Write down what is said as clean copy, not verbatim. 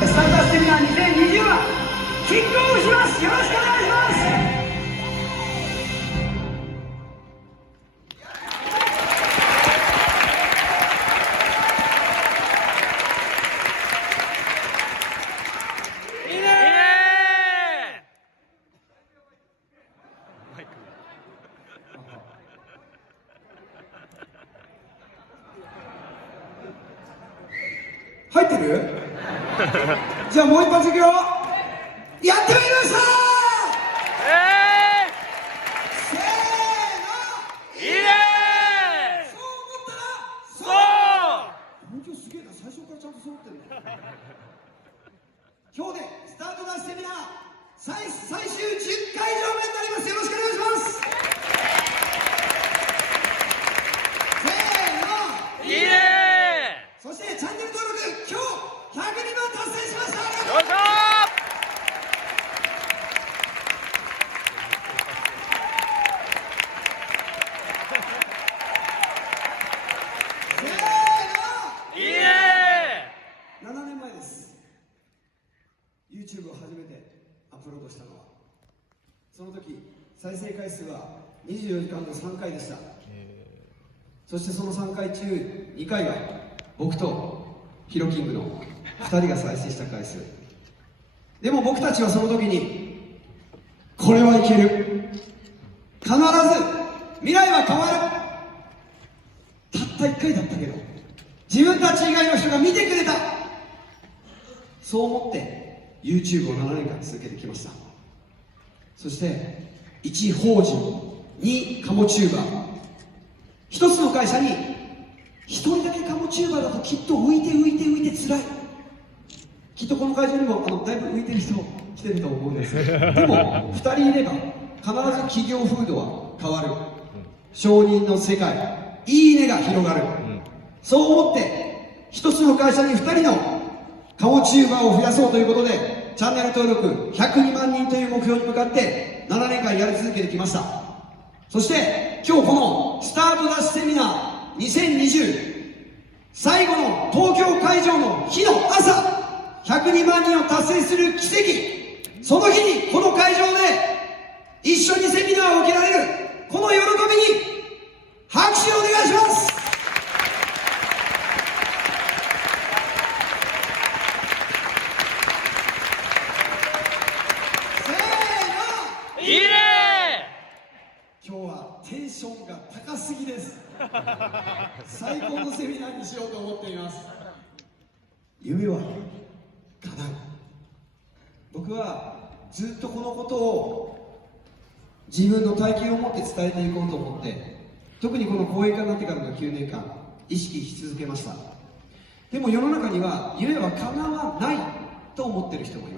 スターダストセミナー2020はキックオフします。よろしくお願いします。いいね入ってる？じゃあもう一発いくよ。やってみました。せーの。いいねそう思ったらそう本当すげえな、最初からちゃんと揃ってるの。今日でスタートダッシュセミナー最終10回以上目になります。よろしくお願いします。せーの。いいねそしてチャンネル登録今日102万達成しました。よいしょせーの。いいね7年前です。 YouTube を初めてアップロードしたのは。その時再生回数は24時間の3回でした。そしてその3回中2回は僕とヒロキングの2人が再生した回数でも、僕たちはその時にこれはいける、必ず未来は変わる、たった1回だったけど自分たち以外の人が見てくれた、そう思って YouTube を7年間続けてきました。そして1法人、2カモチューバー、一つの会社に一人だけカモチューバーだときっと浮いて辛い。きっとこの会場にもだいぶ浮いてる人来てると思うんですけど、でも2人いれば必ず企業風土は変わる、承認の世界、いいねが広がる、そう思って一つの会社に2人のカモチューバーを増やそうということで、チャンネル登録102万人という目標に向かって7年間やり続けてきました。そして今日このスタートダッシュセミナー2020最後の東京会場の日の朝、102万人を達成する奇跡、その日にこの会場で一緒にセミナーを受けられるこの喜びに拍手をお願いします。せーの。いいね今日はテンションが高すぎです。最高のセミナーにしようと思っています。夢は叶う。僕はずっとこのことを自分の体験を持って伝えていこうと思って、特にこの講演家になってからの9年間意識し続けました。でも世の中には夢は叶わないと思ってる人もいます。